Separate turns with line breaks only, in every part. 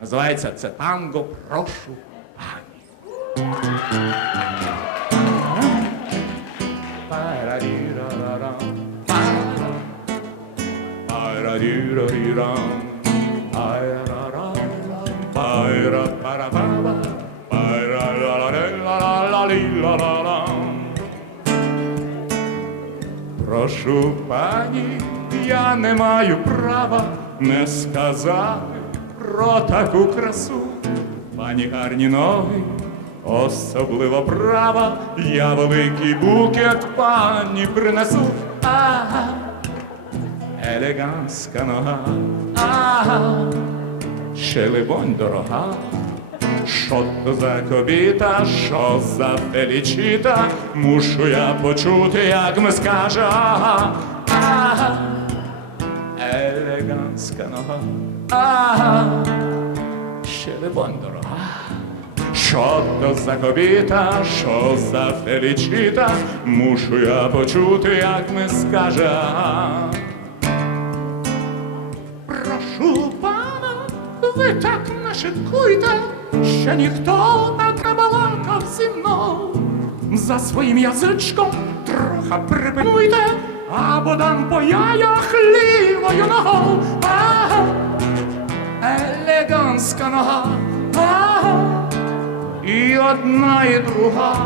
Називається це танго прошу пані. Прошу пані, я не маю права не сказати про таку красу. Пані гарні ноги, особливо права, я великий букет пані принесу. Ага, елегантська нога, ага, ще либонь дорога. Що то за кобіта, що за фелічіта, мушу я почути, як ми скаже, ага, ага, елегантська нога, ага, ще либонь дорога. Що то за кобіта, що за фелічіта, мушу я почути, як ми скаже, ага.
Прошу пана, ви так не шиткуйте, що ніхто так не балакав зі мною. За своїм язичком трохи припинуйте, або дам по яях лівою ногою. Ага, елегантська нога, ага, і одна, і друга.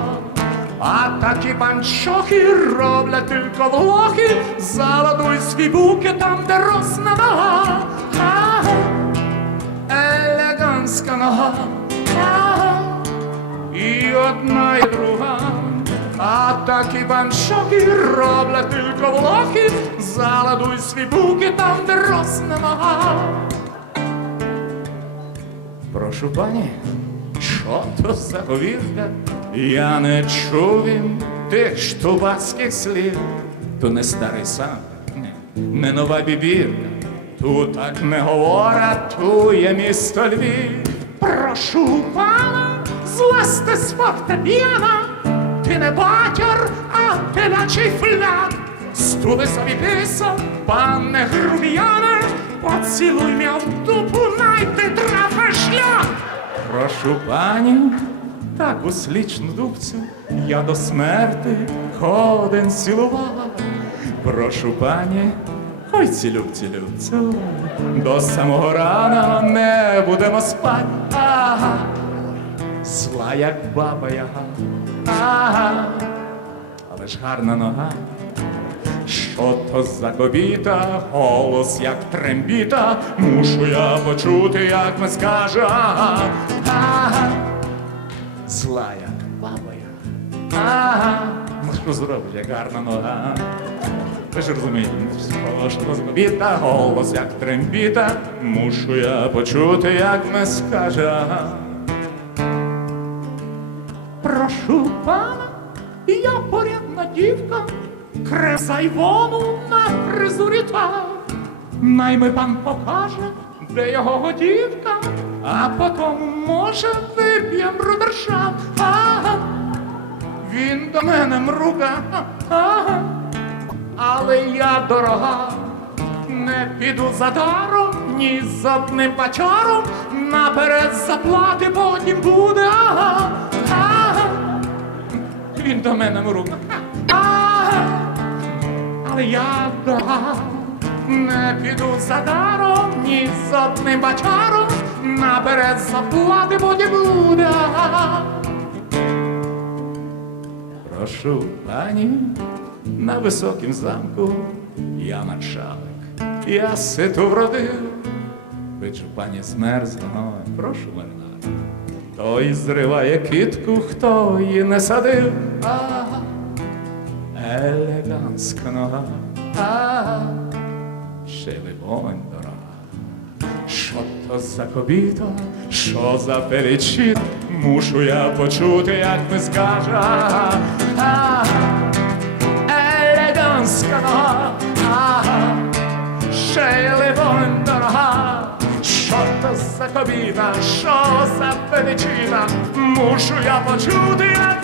А такі панчохи роблять тільки влохи, заладуй свій буки там, де росне нога. Ага, елегантська нога, такі панчохи роблять тільки влохи, заладуй свій буки там, де росне нога.
Прошу пані, що то за говірка? Я не чув він тих штубацьких слів. То не старий сам, не, нова бібірка. Тут так не говорять, ту є місто Львів.
Прошу пана, злазьте з фортепіано, ти не батьор, а телячий фляг. Стули собі писа, пане грубіяне, поцілуй м'я в дупу, найти трафи шлях.
Прошу пані, таку слічну дубцю я до смерти ходен цілувала. Прошу пані, ой цілюб, цілюбцю, до самого рана не будемо спать. Ага, зла як баба яга. Ага, ж гарна нога. Що то за кобіта, голос як трембіта, мушу я почути, як ми скаже, ага, ага, зла як баба я, ага, ну що зроблю, як гарна нога. Ви ж розумієте, що то за голос як трембіта, мушу я почути, як ми скаже, ага.
Прошу пана, я порядна дівка, вону на хризуріта. Найми пан покаже, де його годівка, а потім, може, вип'єм брудершафт. Ага, він до мене мруга, ага, але я дорога, не піду за даром, ні за одним пачаром, наперед заплати потім буде, ага. Він до мене ага, але я дорога, не піду за даром, ні за одним бачаром, наперед заплати потім буде.
Прошу пані, на високім замку я началик, я ситу вродив, бичу пані змерзла, прошу мене. Той зриває кітку, хто її не садив, ага, елегантська нога, ага, ще либонь дорога. Що то за кобіта, що за фелічіт, мушу я почути, як ми скаже. Ага, елегантська нога, тобі, що за величина, мушу я почути.